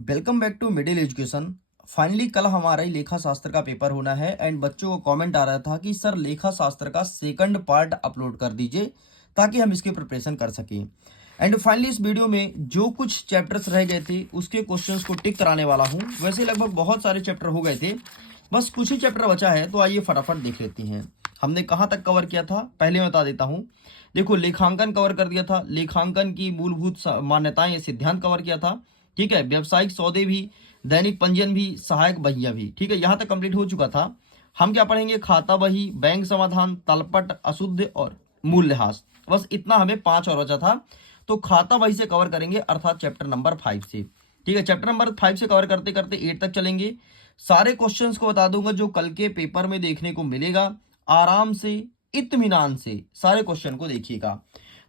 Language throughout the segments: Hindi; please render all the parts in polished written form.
Welcome back to middle education. Finally कल हमारा ही लेखा शास्त्र का पेपर होना है एंड बच्चों को कमेंट आ रहा था कि सर लेखा शास्त्र का सेकंड पार्ट अपलोड कर दीजिए ताकि हम इसकी प्रिपरेशन कर सकें। एंड फाइनली इस वीडियो में जो कुछ चैप्टर्स रह गए थे उसके क्वेश्चंस को टिक कराने वाला हूं। वैसे लगभग बहुत सारे चैप्टर हो गए थे, बस कुछ ही चैप्टर बचा है, तो आइए फटाफट देख लेते हैं हमने कहाँ तक कवर किया था। पहले मैं बता देता हूँ। देखो, लेखांकन कवर कर दिया था, लेखांकन की मूलभूत मान्यताएं या सिद्धांत कवर किया था। ठीक है, व्यावसायिक सौदे भी, दैनिक पंजीयन भी, सहायक बहिया भी। ठीक है, यहाँ तक कंप्लीट हो चुका था। हम क्या पढ़ेंगे? खाता बही, बैंक समाधान, तलपट, अशुद्ध और मूल्यह्रास। बस इतना हमें 5 और बचा था, तो खाता बही से कवर करेंगे, अर्थात चैप्टर नंबर 5 से। ठीक है, चैप्टर नंबर 5 से कवर करते करते 8 तक चलेंगे। सारे क्वेश्चंस को बता दूंगा जो कल के पेपर में देखने को मिलेगा। आराम से, इत्मीनान से सारे क्वेश्चन को देखिएगा।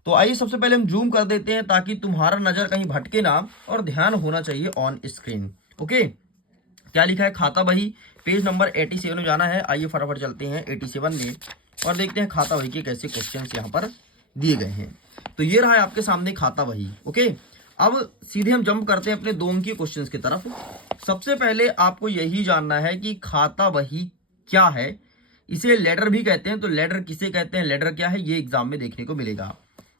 तो आइए सबसे पहले हम जूम कर देते हैं ताकि तुम्हारा नजर कहीं भटके ना और ध्यान होना चाहिए ऑन स्क्रीन। ओके, क्या लिखा है? खाता बही, पेज नंबर 87 में जाना है। आइए फटाफट चलते हैं 87 में और देखते हैं खाता बही के कैसे क्वेश्चन यहाँ पर दिए गए हैं। तो ये रहा है आपके सामने खाता बही। ओके, अब सीधे हम जंप करते हैं अपने 2 अंकीय क्वेश्चन की तरफ। सबसे पहले आपको यही जानना है कि खाता बही क्या है। इसे लेटर भी कहते हैं, तो लेटर किसे कहते हैं, लेटर क्या है, ये एग्जाम में देखने को मिलेगा।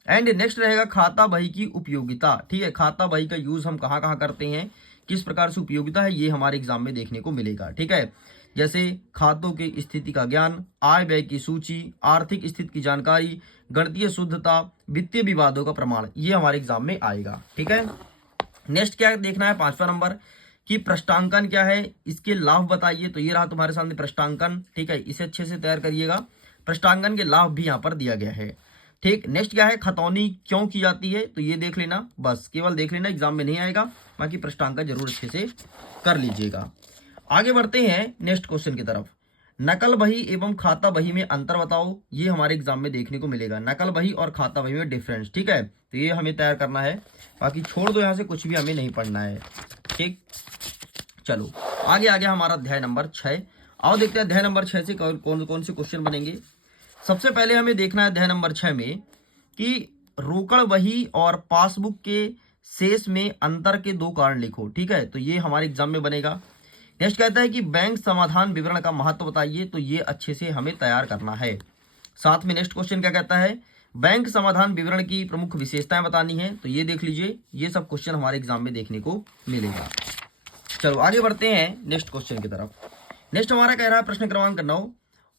एंड नेक्स्ट रहेगा खाता बही की उपयोगिता। ठीक है, खाता बही का यूज हम कहाँ कहाँ करते हैं, किस प्रकार से उपयोगिता है, ये हमारे एग्जाम में देखने को मिलेगा। ठीक है, जैसे खातों की स्थिति का ज्ञान, आय व्यय की सूची, आर्थिक स्थिति की जानकारी, गणितीय शुद्धता, वित्तीय विवादों का प्रमाण, ये हमारे एग्जाम में आएगा। ठीक है, नेक्स्ट क्या देखना है? 5वां नंबर कि प्रश्नांकन क्या है, इसके लाभ बताइए। तो ये रहा तुम्हारे सामने प्रश्नांकन। ठीक है, इसे अच्छे से तैयार करिएगा। प्रश्नांकन के लाभ भी यहाँ पर दिया गया है। ठीक, नेक्स्ट क्या है? खतौनी क्यों की जाती है, तो ये देख लेना, बस केवल देख लेना, एग्जाम में नहीं आएगा, बाकी प्रश्नांकन जरूर अच्छे से कर लीजिएगा। आगे बढ़ते हैं नेक्स्ट क्वेश्चन की तरफ। नकल बही एवं खाता बही में अंतर बताओ, ये हमारे एग्जाम में देखने को मिलेगा। नकल बही और खाता बही में डिफरेंस। ठीक है, तो ये हमें तैयार करना है, बाकी छोड़ दो यहाँ से, कुछ भी हमें नहीं पढ़ना है। ठीक, चलो आगे आ गया हमारा अध्याय नंबर 6। आओ देखते हैं अध्याय नंबर 6 से कौन कौन से क्वेश्चन बनेंगे। सबसे पहले हमें देखना है अध्याय नंबर 6 में कि रोकड़ बही और पासबुक के शेष में अंतर के 2 कारण लिखो। ठीक है, तो ये हमारे एग्जाम में बनेगा। नेक्स्ट कहता है कि बैंक समाधान विवरण का महत्व बताइए, तो ये अच्छे से हमें तैयार करना है। साथ में नेक्स्ट क्वेश्चन क्या कहता है? बैंक समाधान विवरण की प्रमुख विशेषताएं बतानी है, तो ये देख लीजिए, ये सब क्वेश्चन हमारे एग्जाम में देखने को मिलेगा। चलो आगे बढ़ते हैं नेक्स्ट क्वेश्चन की तरफ। नेक्स्ट हमारा कह रहा है प्रश्न क्रमांक 9,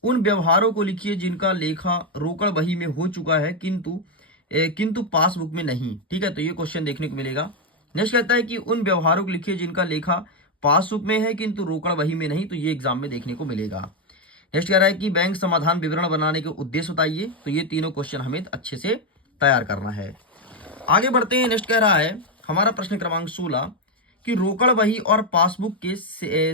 उन व्यवहारों को लिखिए जिनका लेखा रोकड़ बही में हो चुका है किंतु पासबुक में नहीं। ठीक है, तो ये क्वेश्चन देखने को मिलेगा। नेक्स्ट कहता है कि उन व्यवहारों को लिखिए जिनका लेखा पासबुक में है किंतु रोकड़ बही में नहीं, तो ये एग्जाम में देखने को मिलेगा। नेक्स्ट कह रहा है कि बैंक समाधान विवरण बनाने के उद्देश्य बताइए, तो ये तीनों क्वेश्चन हमें अच्छे से तैयार करना है। आगे बढ़ते हैं। नेक्स्ट कह रहा है हमारा प्रश्न क्रमांक 16 कि रोकड़ बही और पासबुक के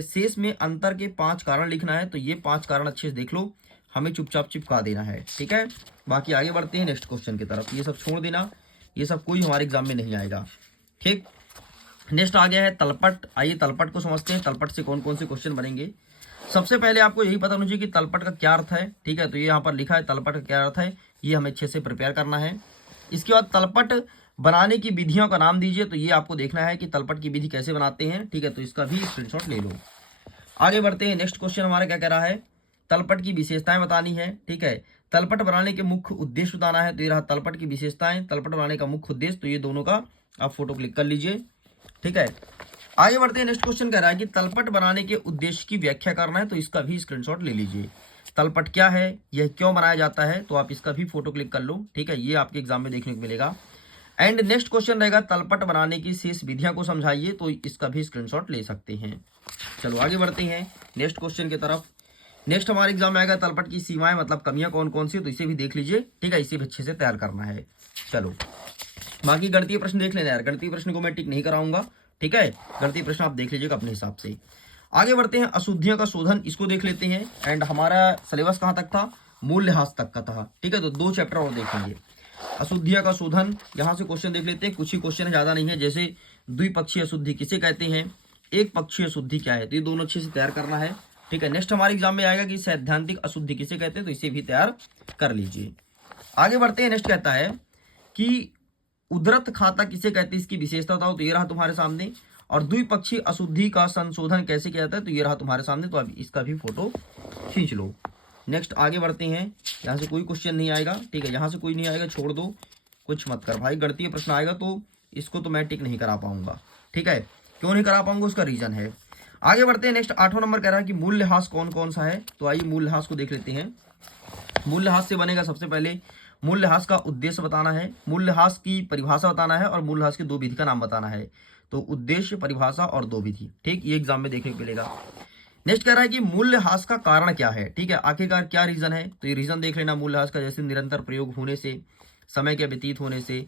शेष में अंतर के 5 कारण लिखना है, तो ये 5 कारण अच्छे से देख लो, हमें चुपचाप चिपका देना है। ठीक है, बाकी आगे बढ़ते हैं नेक्स्ट क्वेश्चन की तरफ। ये सब छोड़ देना, ये सब कोई हमारे एग्जाम में नहीं आएगा। ठीक, नेक्स्ट आ गया है तलपट। आइए तलपट को समझते हैं, तलपट से कौन कौन से क्वेश्चन बनेंगे। सबसे पहले आपको यही पता होना चाहिए कि तलपट का क्या अर्थ है। ठीक है, तो ये यहाँ पर लिखा है तलपट का क्या अर्थ है, ये हमें अच्छे से प्रिपेयर करना है। इसके बाद तलपट बनाने की विधियों का नाम दीजिए, तो ये आपको देखना है कि तलपट की विधि कैसे बनाते हैं। ठीक है, तो इसका भी स्क्रीनशॉट ले लो। आगे बढ़ते हैं। नेक्स्ट क्वेश्चन हमारा क्या कह रहा है? तलपट की विशेषताएं बतानी है। ठीक है, तलपट बनाने के मुख्य उद्देश्य बताना है, तो ये रहा तलपट की विशेषताएं, तलपट बनाने का मुख्य उद्देश्य, तो ये दोनों का आप फोटो क्लिक कर लीजिए। ठीक है, आगे बढ़ते हैं। नेक्स्ट क्वेश्चन कह रहा है कि तलपट बनाने के उद्देश्य की व्याख्या करना है, तो इसका भी स्क्रीनशॉट ले लीजिए। तलपट क्या है, यह क्यों बनाया जाता है, तो आप इसका भी फोटो क्लिक कर लो। ठीक है, ये आपके एग्जाम में देखने को मिलेगा। एंड नेक्स्ट क्वेश्चन रहेगा तलपट बनाने की शेष विधियां को समझाइए, तो इसका भी स्क्रीनशॉट ले सकते हैं। चलो आगे बढ़ते हैं नेक्स्ट क्वेश्चन की तरफ। नेक्स्ट हमारे एग्जाम में आएगा तलपट की सीमाएं, मतलब कमियां कौन कौन सी, तो इसे भी देख लीजिए। ठीक है, इसे भी अच्छे से तैयार करना है। चलो बाकी गणितीय प्रश्न देख लेना यार, गणितीय प्रश्न को मैं टिक नहीं कराऊंगा। ठीक है, गणितीय प्रश्न आप देख लीजिएगा अपने हिसाब से। आगे बढ़ते हैं अशुद्धियों का शोधन, इसको देख लेते हैं। एंड हमारा सिलेबस कहाँ तक था? मूल्यह्रास तक का था। ठीक है, तो 2 चैप्टर और देखेंगे। अशुद्धियों का शोधन, यहाँ से क्वेश्चन देख लेते हैं, कुछ ही क्वेश्चन है, ज्यादा नहीं है। जैसे द्विपक्षीय अशुद्धि किसे कहते हैं, एक पक्षीय अशुद्धि क्या है, तो ये दोनों अच्छे से तैयार करना है। ठीक है, नेक्स्ट हमारे एग्जाम में आएगा कि सैद्धांतिक अशुद्धि किसे कहते हैं, तो इसे भी तैयार कर लीजिए। आगे बढ़ते हैं। नेक्स्ट कहता है कि उद्धृत खाता किसे कहते हैं, इसकी विशेषता बताओ, तो ये रहा तुम्हारे सामने। और द्विपक्षीय अशुद्धि का संशोधन कैसे किया जाता है, तो ये रहा तुम्हारे सामने, तो अभी इसका भी फोटो खींच लो। नेक्स्ट आगे बढ़ते हैं। यहाँ से कोई क्वेश्चन नहीं आएगा, ठीक है, यहाँ से कोई नहीं आएगा, छोड़ दो, कुछ मत कर भाई। गणितीय प्रश्न आएगा तो इसको तो मैं टिक नहीं करा पाऊंगा, ठीक है। क्यों नहीं करा पाऊंगा, उसका रीजन है। आगे बढ़ते हैं। नेक्स्ट 8वां नंबर कह रहा है कि मूल्यह्रास कौन कौन सा है, तो आइए मूल्यह्रास को देख लेते हैं। मूल्यह्रास से बनेगा सबसे पहले मूल्यह्रास का उद्देश्य बताना है, मूल्यह्रास की परिभाषा बताना है और मूल्यह्रास की 2 विधि का नाम बताना है। तो उद्देश्य, परिभाषा और 2 विधि, ठीक, ये एग्जाम में देखने को मिलेगा। नेक्स्ट कह रहा है कि मूल्यह्रास का कारण क्या है, ठीक है, आखिरकार क्या रीजन है, तो ये रीजन देख लेना मूल्यह्रास का, जैसे निरंतर प्रयोग होने से, समय के व्यतीत होने से,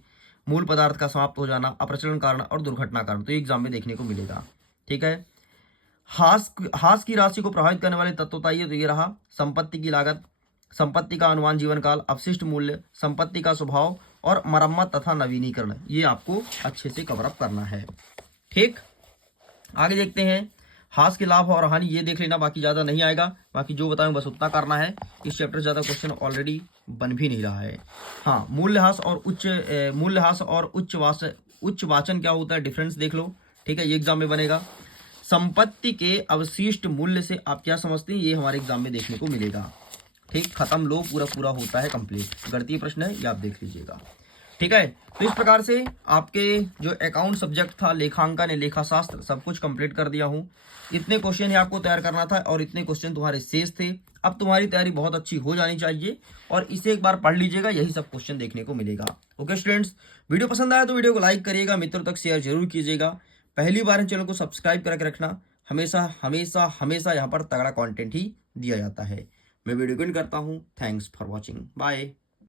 मूल पदार्थ का समाप्त हो जाना, अप्रचलन कारण और दुर्घटना कारण, तो ये एग्जाम में देखने को मिलेगा, ठीक है। हास की राशि को प्रभावित करने वाले तत्व बताइए, तो ये रहा संपत्ति की लागत, संपत्ति का अनुमान जीवन काल, अवशिष्ट मूल्य, संपत्ति का स्वभाव और मरम्मत तथा नवीनीकरण, ये आपको अच्छे से कवर अप करना है, ठीक। आगे देखते हैं। हास के लाभ और हानि ये देख लेना, बाकी ज्यादा नहीं आएगा, बाकी जो बताऊं बस उतना करना है। इस चैप्टर से ज्यादा क्वेश्चन ऑलरेडी बन भी नहीं रहा है। हाँ, मूल्यह्रास और उच्च वाचन क्या होता है, डिफरेंस देख लो, ठीक है, ये एग्जाम में बनेगा। संपत्ति के अवशिष्ट मूल्य से आप क्या समझते हैं, ये हमारे एग्जाम में देखने को मिलेगा, ठीक। खत्म, लो, पूरा पूरा होता है कंप्लीट। गणितीय प्रश्न है, ये आप देख लीजिएगा, ठीक है। तो इस प्रकार से आपके जो अकाउंट सब्जेक्ट था, लेखांकन, लेखाशास्त्र, सब कुछ कंप्लीट कर दिया हूं। इतने क्वेश्चन ही आपको तैयार करना था और इतने क्वेश्चन तुम्हारे शेष थे। अब तुम्हारी तैयारी बहुत अच्छी हो जानी चाहिए और इसे एक बार पढ़ लीजिएगा, यही सब क्वेश्चन देखने को मिलेगा। ओके स्टूडेंट्स, वीडियो पसंद आया तो वीडियो को लाइक करिएगा, मित्रों तक शेयर जरूर कीजिएगा। पहली बार चैनल को सब्सक्राइब करके रखना, हमेशा हमेशा हमेशा यहाँ पर तगड़ा कॉन्टेंट ही दिया जाता है। मैं वीडियो को एंड करता हूँ। Thanks for watching, bye.